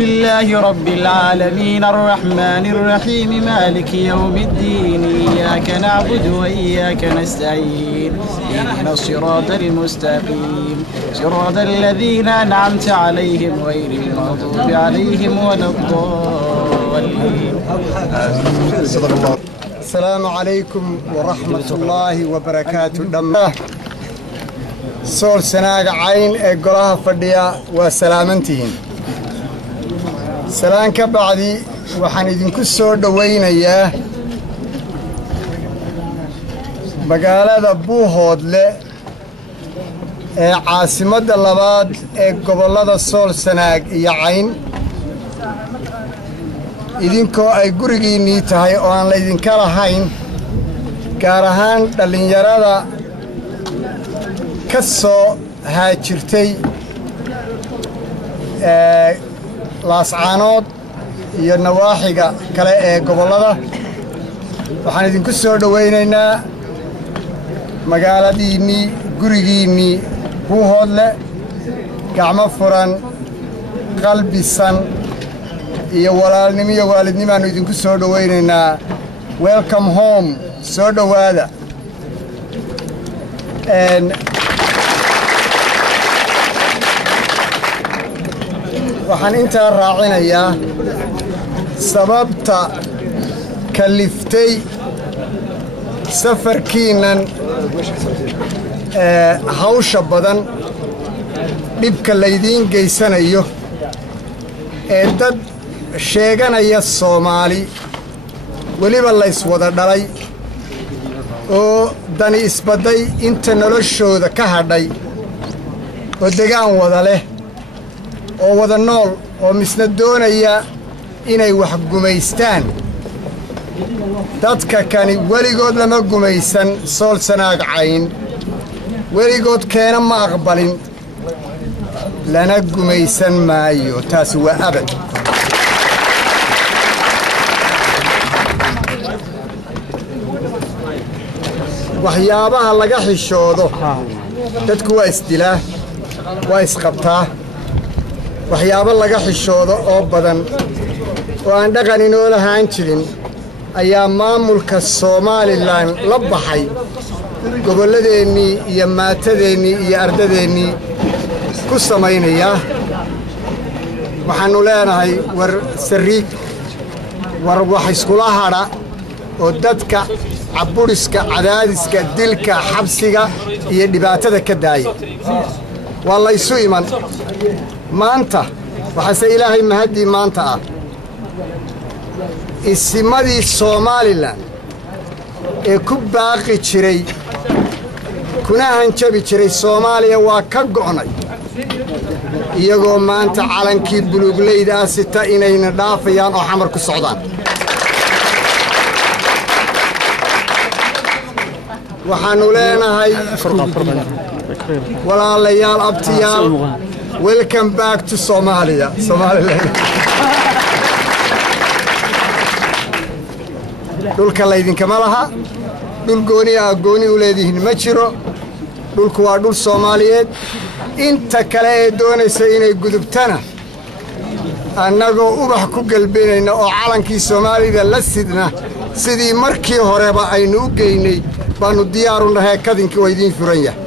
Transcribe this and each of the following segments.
لله رب العالمين الرحمن الرحيم مالك يوم الدين إياك نعبد وإياك نستعين اهدنا الصراط المستقيم صراط الذين أنعمت عليهم غير المغضوب عليهم ولا الضالين. السلام عليكم ورحمة الله وبركاته. sool sanaaga cayn ee golaha fadhiya waa salaamantihiin. salaan ka bacdi waxaan idinku soo dhawaynayaa magaalada Buuhoodle ee caasimadda labaad ee gobolada Sool Sanaag iyo Cayn, idinkoo ay gurigiinii tahay oo aan la idinka lahayn, gaar ahaan dhalinyarada ka soo haajirtay Laascaanood iyo nawaaxiga kale ee gobolada. waxaan idinku soo dhawaynaynaa magaaladiinii, gurigiinii Buuhoodle, gacmo furan, qalbisan iyo walaalnimo iyo waalidnimo aanu idinku soo dhawaynaynaa. welcome home, soo dhawaada. waxaan intaa raacinayaa sababta kaliftay safarkiinan hawsha badan, dhibka laydiin geysanayo ee dad sheeganaya Soomaali, weliba layswada dhalay oo dani isbaday inta noloshooda ka hadhay, oo degaan wada leh oo wada nool oo misna doonaya inay wax gumaystaan. dadka kani weligood lama gumaysan Sool Sanaag Cayn, weligood keena ma aqbalin, lana gumaysan maayo. taasi waa abad. waxyaabaha laga xishoodo, dadku waa isdilaa, waa isqabtaa. waxyaabo laga xishoodo oo badan oo aan dhaqan inoo lahaan jirin ayaa maamulka Somaliland la baxay gobolladeennii iyo maatadeennii iyo ardadeennii ku samaynaya. waxaannu leenahay war sariig, war wax iskula hadha oo dadka caburiska, cadaadiska, dilka, xabsiga iyo dhibaatada ka daaya. waa laysu iman maanta. waxaase ilaahay mahaddii maanta ah, isimadii Somaliland ee ku baaqi jiray kuna hanjabi jiray Soomaaliya waa ka go'nay, iyagoo maanta calankii buluugleyda ah sita inayna dhaafayaan oo xamar ku socdaan. waxaannu leenahay walaalayaal, abtiyaal, welcome back to Somalia. Somaliland. dhulka laydinkama laha, dhul gooni ah gooni u leedihiin ma jiro. dhulku waa dhul Soomaaliyeed. inta kale ee doonaysa inay gudubtana, annagoo ubax ku galbinayna oo calankii Soomaalida la sidna sidii markii horeba aynu u geynay baanu diyaar u nahay. kadinkii waa idiin furan yahay.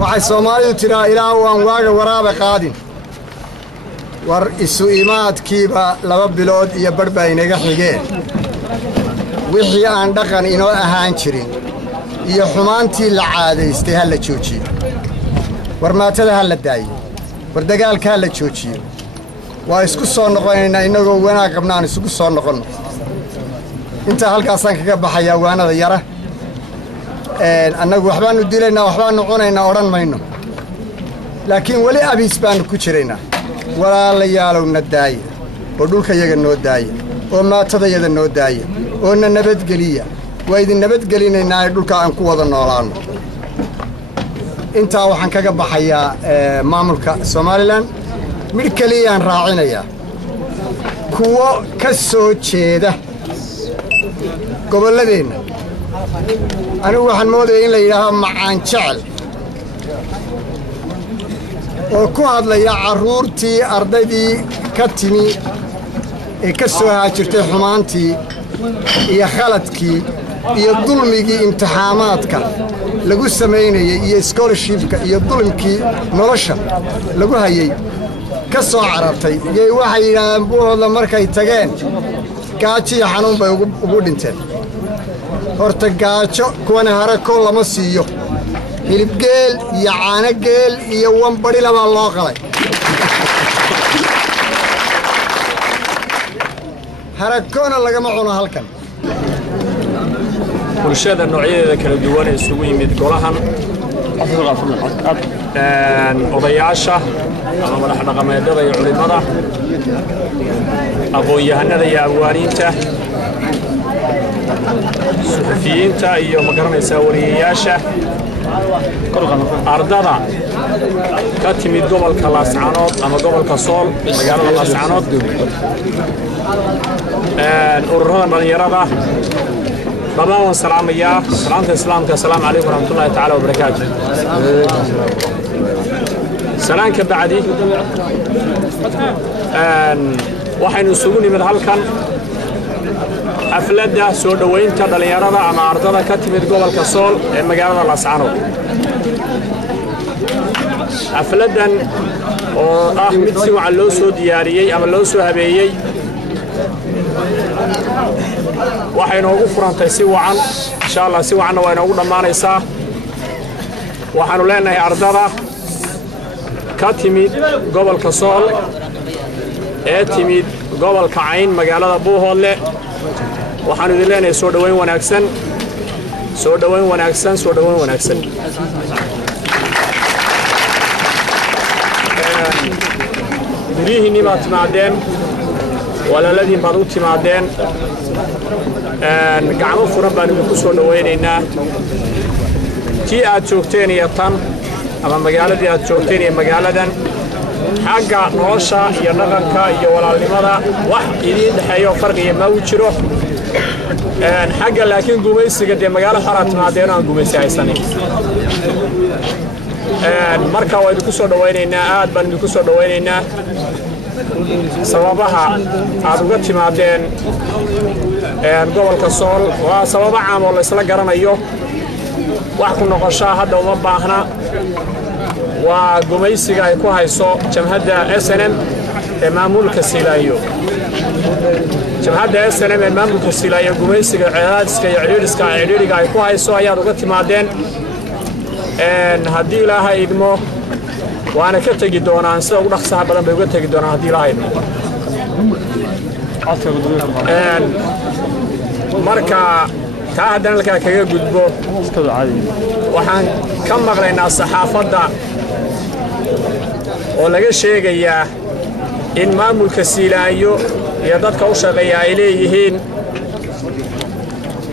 waxay Soomaalidu tiraa ilaa waan waaga waraaba qaadin. war isu imaadkiiba 2 bilood iyo badh baa inaga xigeen. wixii aan dhaqan inoo ahaan jirin iyo xumaantii la caadaystay ha la joojiyo. war maatada ha la daayo, war dagaalka ha la joojiyo. waa isku soo noqonaynaa, innagoo wanaag qabnaan isugu soo noqonno. intaa halkaasaan kaga baxayaa waanada yara. annagu waxbaannu dilaynaa, waxbaannu cunaynaa odhan mayno, laakiin weli abiis baannu ku jiraynaa. walaalayaalowna daaya oo dhulkayaga noo daaya oo maatadayada noo daaya oo na nabadgeliya. waa idin nabadgelinaynaa ee dhulka aan ku wada noolaanno. intaa waxaan kaga baxayaa maamulka Somaliland. mid kaliyaan raacinayaa kuwo ka soo jeeda gobolladeenna. anigu waxaan moodaya in la yidhaaho macaan jecel oo ku hadlaya carruurtii ardaydii ka timi ee ka soo haajirtay xumaantii iyo khaladkii iyo dulmigii imtixaamaadka lagu samaynayay iyo scholarshipka iyo dulmkii nolosha lagu hayay ka soo carartay yay waxay yidhaahdeen buuhooda markay tageen gaajo iyo xanuun bay ugu dhinteen horta gaajo kuwana harako lama siiyo hilibgeel iyo caanogeel iyo wanbadhi labaa loo qalay harakona lagama cuno halkan bulshada noocyadeeda kala duwan ee isugu yimid golahan odayaasha ama madax dhaqameedada iyo culimada aqoon-yahanada iyo abwaaniinta suxufiyiinta iyo magaranaysaa wariyayaasha ardada ka timid gobolka Laascaanood ama gobolka Sool magaalada Laascaanood ururada dhalinyarada dhammaan waan salaamayaa salaanta islaamka assalaamu calaykum waraxmatullaahi tacaala wabarakaatu salaanka bacdi waxaynu isugu nimid halkan xafladda soo dhoweynta dhalinyarada ama ardada ka timid gobolka Sool ee magaalada Laascaanood xafladdan oo ah mid si wacan loo soo diyaariyey ama loo soo habeeyey waxay noogu furantay si wacan insha Allah si wacanna way noogu dhamaanaysaa waxaanu leenahay ardada ka timid gobolka Sool ee timid gobolka Cayn magaalada Buuhoodle waxaanu idin leenahay soo dhaweyn wanaagsan soo dhaweyn wanaagsan soo dhaweyn wanaagsan guryihiinni baad timaadeen walaaladiin baad u timaadeen gacmo furan baan idinku soo dhawaynaynaa tii aad joogteen iyo tan ama magaaladii aad joogteen iyo magaaladan xagga nolosha iyo dhaqanka iyo walaalnimada wax idiin dhexeeyo farqiya ma u jiro xagga laakiin gumaysiga dee magaalo xoraa timaadeen aan gumaysi haysanin marka waa idinku soo dhawaynaynaa aad baan idinku soo dhawaynaynaa sababaha aad uga timaadeen gobolka Sool waa sababo caam oo la isla garanayo wax ku noqoshaa hadda uma baahna waa gumaysiga ay ku hayso jamhadda SNM ee maamulka Silaayo jamhadda SNM ee maamulka Silaayo gumaysiga cadaadiska iyo ciriiriga ay ku hayso ayaad uga timaadeen haddii Ilaahay idmo waana ka tagi doonaan sida ugu dhaqsaha badan bay uga tagi doonaan haddii Ilaahay idmo marka taa haddana halkaa kaga gudbo waxaan ka maqlaynaa saxaafadda oo laga sheegayaa in maamulka Silaayo iyo dadka u shaqeeya ay leeyihiin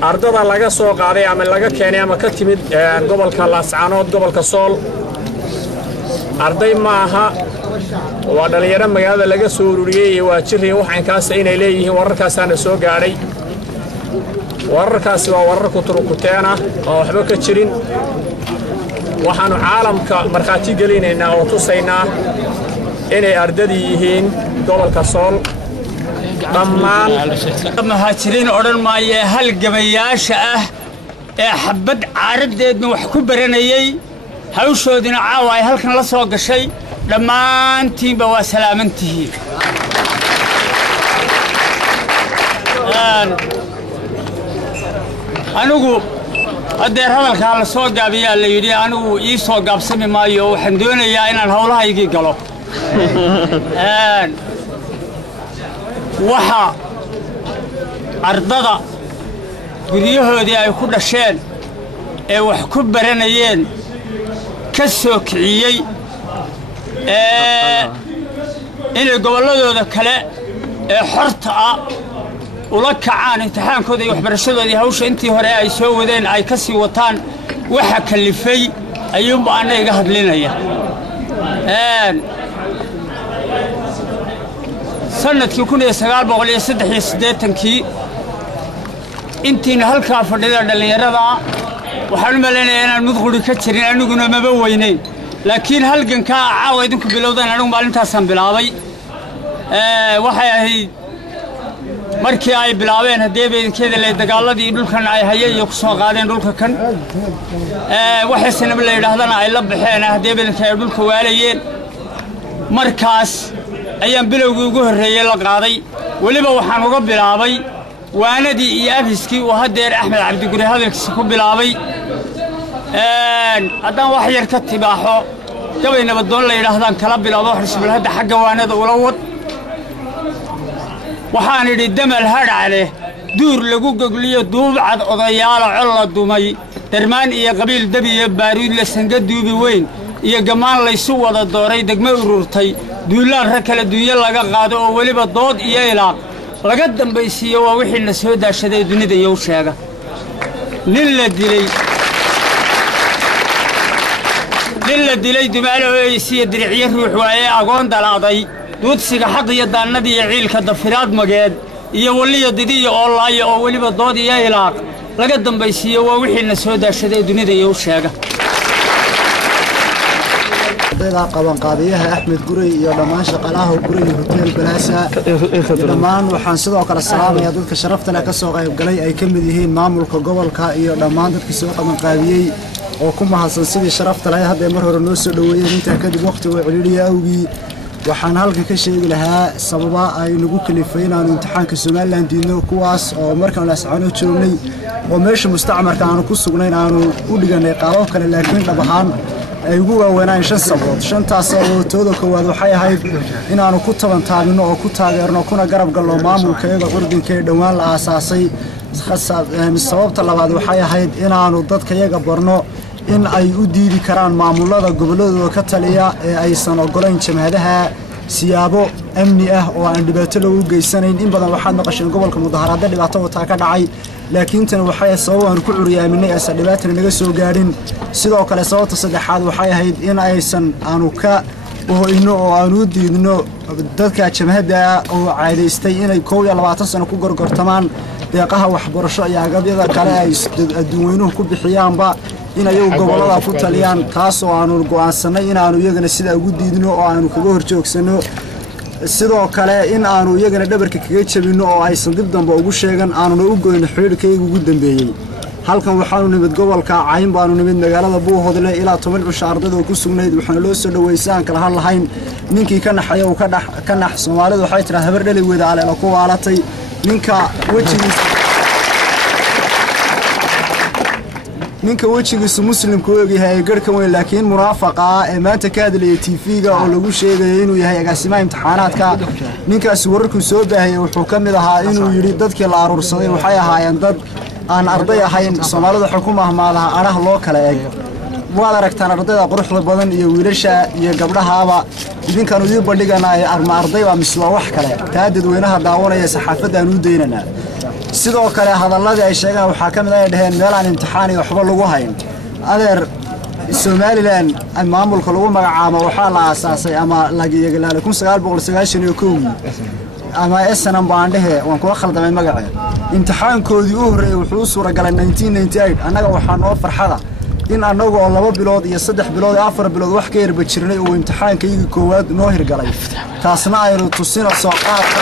ardada laga soo qaaday ama laga keenay ama ka timid gobolka Laascaanood gobolka Sool arday ma aha waa dhalinyaro magaalada laga soo ururiyay waa jirey waxaan kaas inay leeyihiin wararkaasana soo gaaray wararkaasi waa warar ku turukuteena oo waxba ka jirin waxaanu caalamka markhaati gelinaynaa oo tusaynaa inay ardadii yihiin gobolka Sool dhammaan muhaajiriin odhan maayee halgamayaasha ah ee xabad caaradeedna wax ku baranayay hawshoodina caawa ay halkan la soo gashay dhammaantiinba waa salaamantihiin anigu adeer hadalkaa la soo gaabiyaa la yidhi anigu ii soo gaabsami maayo waxaan doonayaa inaan howlahaygii galo waxa ardada guryahoodii ay ku dhasheen ee wax ku baranayeen ka soo kiciyey inay gobolladooda kale ee xorta ah ula kacaan imtixaankooda iyo waxbarashadoodii hawsha intii hore ay soo wadeen ay ka sii wataan waxa kalifay ayuunba anna iga hadlinaya sanadkii 1983 intiina halkaa fadhida dhalinyarada waxaan u maleynayaa inaan mudquri ka jirin aniguna maba weynayn laakiin halganka caawa idinku bilowdaan anigu maalintaasaan bilaabay waxay ahayd markii ay bilaabeen haddii beenkeeda la dagaaladii dhulkan ay hayay iyo ku soo qaadeen dhulka kan waxay sanaba la yiraahdana ay la baxeen haddii beenkeeda dhulka waalayeen markaas ayaan bilowgii ugu horeeyay la qaaday waliba waxaan uga bilaabay waanadii iyo abiskii oo hadeer Axmed Cabdi Guri hadalkiisa ku bilaabay haddaan wax yar ka tibaaxo gabay nabadoon la yiraahdaan kala bilaabo xisbul hadda xagga waanada ula wad waxaan idhi damal hadhaale duur lagu gogliyo duubcad odayaal col la dumay darmaan iyo qabiil dab iyo baaruud la sanga duubi weyn iyo gamaan la isu wada dooray degmo ururtay duulaan rag kala duuye laga qaado oo waliba dood iyo ilaaq laga dambaysiiyo waa wixii la soo daashaday dunida iyo sheega nin la dilay dumaalooyisiyo diriciye ruux waaye agoon dalaaday duudsiga xaq iyo daannadii iyo ciilka dafiraad mageed iyo waliyo didiyo oo laayo oo waliba dood iyo ilaaq laga dambaysiiyo waa wixii la soo daashaday dunida iyo sheega ardayda qabanqaabiyaha Axmed Guri iyo dhammaan shaqaalaha Guri Hotel Balaasa dhammaan waxaan sidoo kale salaamayaa dadka sharafta leh ka soo qayb galay ay ka mid yihiin maamulka gobolka iyo dhammaan dadkii soo qabanqaabiyay oo ku mahadsan sidii sharafta leh hadda mar hore noo soo dhaweeyeen inta kadib waqtiga ciliiriya awgii waxaan halkan ka sheegi lahaa sababa ay nagu kalifay inaan imtixaanka Soomaaliland diino kuwaas oo markaan la socon joognay oo meesha mustacmarka aan ku sugnayn aanu u dhiganay qaabo kale laakiin dhabahaan ay ugu waaweynaan shan sabood shantaas oo toodo koowaad waxay ahayd inaanu ku tabantaabino oo ku taageerno kuna garab galno maamulka iyaga qurdinka ee dhawaan la aasaasay sababta labaad waxay ahayd inaanu dadka iyaga barno in ay u diidi karaan maamulada goboladooda ka taliya ee aysan ogolayn jamhadaha siyaabo amni ah oo aan dhibaato lagu geysanayn in badan waxaad maqasheen gobolka mudaharaad dhibaato wata ka dhacay laakiin tan waxay sabab aan ku curiyaaminay asal dhibaato naga soo gaarin sidoo kale sababta saddexaad waxay ahayd in aysan aanu ka ooyno oo aanu diidno dadka jamhada oo caadeystay inay 22 sano ku gorgortamaan deeqaha waxbarasho iyo agabyada kale ay adduunyuhu ku bixiyaanba in ay gobolada ku taliyaan taas oo aanu go'aansanay in aanu iyagana sida ugu diidno oo aanu kaga horjoogsano sidoo kale in aanu iyagana dhabarka kaga jabino oo aysan dib dambe ugu sheegan aanu u go'in xiriirkayga ugu dambeeyay halkan waxaanu nimid gobolka Cayn baanu nimid magaalada Buuhoodle ilaa 10 cisho ardayda ku sugnayd waxaana loo soo dhaweysaan kala hal lahayn ninkii ka naxay oo ka nax Soomaalidu waxay tiraa habar dhali wadaale la ku waalatay ninka wajigiisu muslimku og yahay garhka weyn laakiin munaafaqa ee maanta ka hadlayay TV-ga oo lagu sheegay inuu yahay agaasimaha imtixaanaadka ninkaas wararku soo baahayay wuxuu ka mid ahaa inuu yiri dadkii la aruursaday waxay ahaayeen dad aan arday ahayn Soomaalidu xukuumaha maadaha araha loo kala eeg waad aragtaan ardayda quruxda badan iyo wiilasha iyo gabdhahaaba idinkan u bandhiganay arday waa misla wax kale taa dadweynaha daawanaya saxaafadda aan u deynana sidoo kale hadalladii ay sheegaan waxa ka mid ah dhaheen meel aan imtixaan iyo waxba lagu hayn adeer Soomaaliland ay maamulka lagu magacaabo waxa la aasaasay ama laga yeeglaale 1991 ama SNM baandhe waan ku khaldamay magaceeda imtixaankoodii u horeeyay wuxuu suura galay 1998 anaga waxaa noo farxada in anagu oo 2 bilood iyo 3 bilood iyo 4 bilood wax ka yarba jirnay oo imtixaankayga koowaad noo hirgalay taasna ay tusinayso qaabka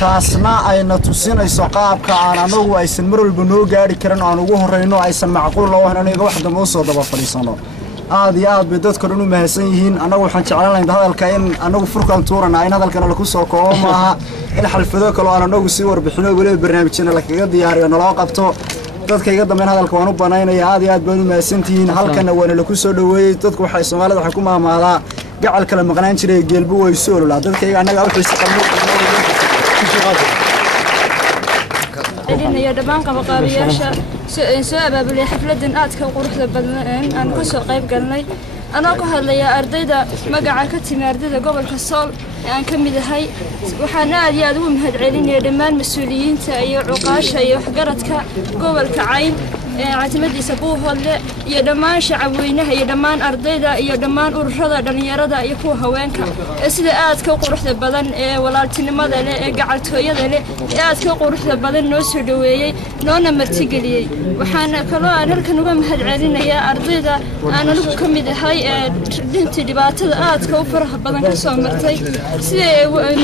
taasna ayna tusinayso qaabka aan anagu aysan mar walba noo gaari karin aan ugu horeyno aysan macquul loo ahayn aniga wax dambe soo daba fariisano aad iyo aad bay dadku u mahadsan yihiin anagu waxaan jeclaan lahayn hadalka in anagu furkan tuurana in hadalkana la ku soo koobo maaha in xalfado kale oo anagu si warbixino waliba barnaamijyada la kaga diyaariyo naloo qabto dadka iga dambeyn hadalka waan u banaynaya aad iyo aad baan u mahadsantihiin halkana waana la ku soo dhaweeyay dadku waxay Soomaalida waxa ku maamaadaa gacal kala maqnaan jiray geelbu way soo lulaa dadka iga anaga u xiiso qabno إلينا دمان قبقابياشا سو أبابلي حفلة آدك وقروح بدن أنا كسو قيب قلني أنا كهلا أرديدا مقع كتيم أرديدا قبل كسول يعني كمية هاي وحنا يا دوم هالعلين يا دمان مسؤولين تأيو عقاش أيو حجرتك قبل كعين caasimadiisa Buuhoodle iyo dhammaan shacabweynaha iyo dhammaan ardayda iyo dhammaan ururada dhalinyarada iyo kuwa haweenka sida aadka u quruxda badan ee walaaltinimada leh ee gacaltooyada leh ee aadka u quruxda badan noo soo dhaweeyay noona martigeliyay waxaana kaloo aan halkan uga mahadcelinayaa ardayda aan anigu ka mid ahay dhintii dhibaatada aadka u faraha badan ka soo martay sida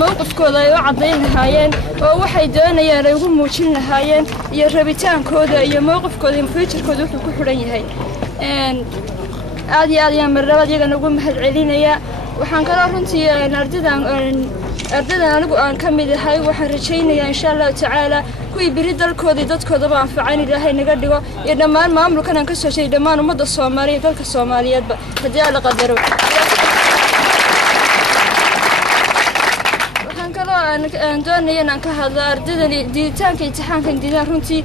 mowqifkooda ay u caddayn lahaayeen oo waxay doonayaan ay ugu muujin lahaayeen iyo rabitaankooda iyo mowqifkooda iyo future-kooda wuxuu ku xidhan yahay aad iyo aad ayaan marnabad iyagana ugu mahadcelinayaa waxaan kaloo runtii ardaydan anigu aan ka mid ahay waxaan rajaynayaa insha allahu tacaala kuwii beri dalkooda dadkoodaba anfacan ilaahay naga dhigo iyo dhammaan maamulkan aan ka soo jeeday dhammaan ummadda Soomaaliya iyo dalka Soomaaliyeedba haddii alla qadaro waxaan kaloo aan doonayaa inaan ka hadlo ardaydan diiditaanka imtixaankan diidaan runtii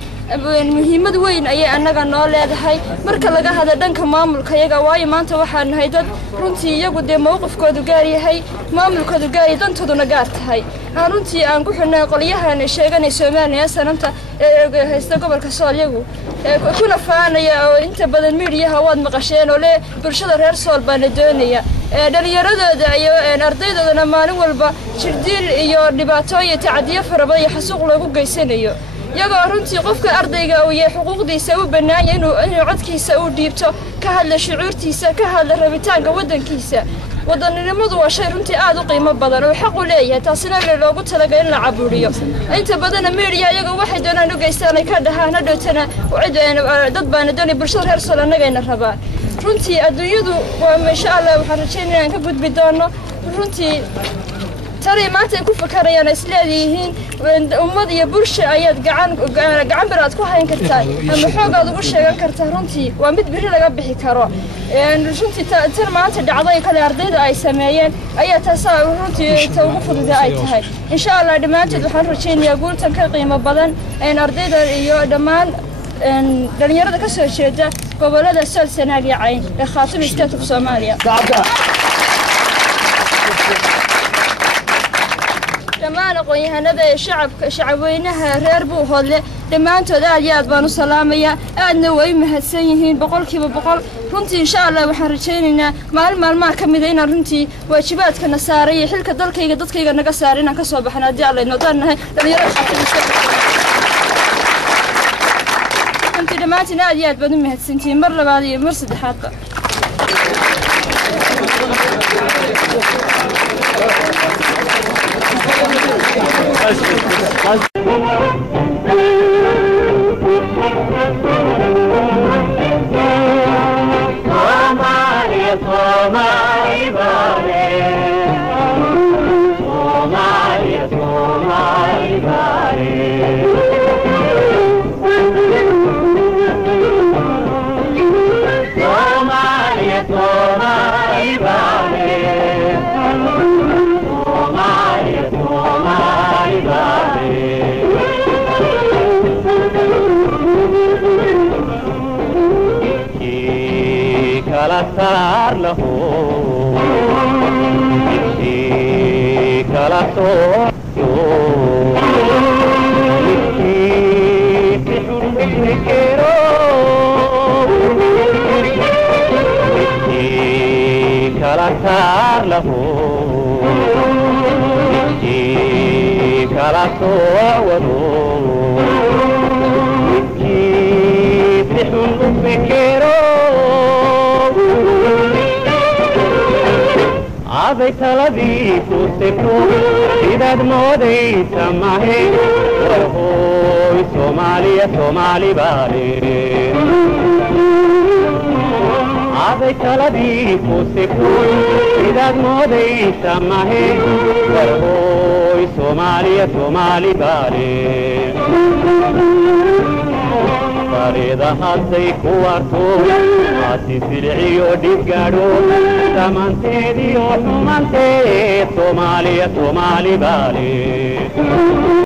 muhiimad weyn ayay annaga noo leedahay marka laga hadlo dhanka maamulka iyaga waayo maanta waxaan nahay dad runtii iyagu dee mowqifkoodu gaar yahay maamulkoodu gaar yahay dantooduna gaar tahay aan runtii aan ku xidhnay qolyahan sheeganay Soomaaliya sanamta haysta gobolka Sool iyagu kuna faanaya oo inta badan miidiyaha waad maqasheen oo leh bulshada reer Sool baan doonaya dhalinyaradooda iyo ardaydoodana maalin walba jirdiil iyo dhibaatooyin tacadiyo farabadan iyo xasuuq lagu geysanayo iyagoo runtii qofka ardayga uu yahay xuquuqdiisa u banaanyahay inuu codkiisa u dhiibto ka hadla shucuurtiisa ka hadla rabitaanka wadankiisa wadannimadu waa shay runtii aad u qiimo badan oo xaq u leeyahay taasina loogu talagalay in la caburiyo inta badan media iyaga waxay doonaan u geystaan ka dhahaan hadhowtana dad baan doonay bulshada reer Sool annagayna rabaan runtii adduunyadu waa insha Allah waxaan rajaynayaa in ka gudbi doono runtii tani maanta ku fakarayaan isleedihiin ummad iyo bulsho ayaad gacan baraad ku hayn kartaa ama xoogaad ugu sheegan kartaa runtii waa mid biri laga bixi karo runtii tan maanta dhacday kale ardayda ay sameeyeen ayaa taas runtii ugu fudud ay tahay insha Allah dhamaanteed waxaan rajaynayaa guultan ka qiimo badan in ardayda iyo dhammaan dhalinyarada ka soo jeeda gobolada Sool Sanaag iyo Cayn ee Khaatun State of Soomaaliya dhammaan aqoon-yahanada ee shacabweynaha reer Buuhoodle dhammaantood aad iyo aad baan u salaamayaa aadna way mahadsan yihiin boqolkiiba boqol runtii insha Allah waxaan rajaynaynaa maalmaha ka mid ah inaan runtii waajibaadkana saaray xilka dalkayga dadkayga naga saaray inaan ka soo baxno haddii Allah inoo danahay dhalinyarada runtii dhammaantiin aad iyo aad baan u mahadsantihiin mar labaad iyo mar saddexaadba saar lahu kala soo kala saar lahu kala soo عبيت لذي فوسكو إذا دمودي سماهي وهو سومالي بالي عبيت لذي فوسكو إذا دمودي سماهي وهو سومالي بالي فريضة هاتي كوارتو هاتي سلعيو ديبقارو سمانتي ديو سمانتي تومالي بالي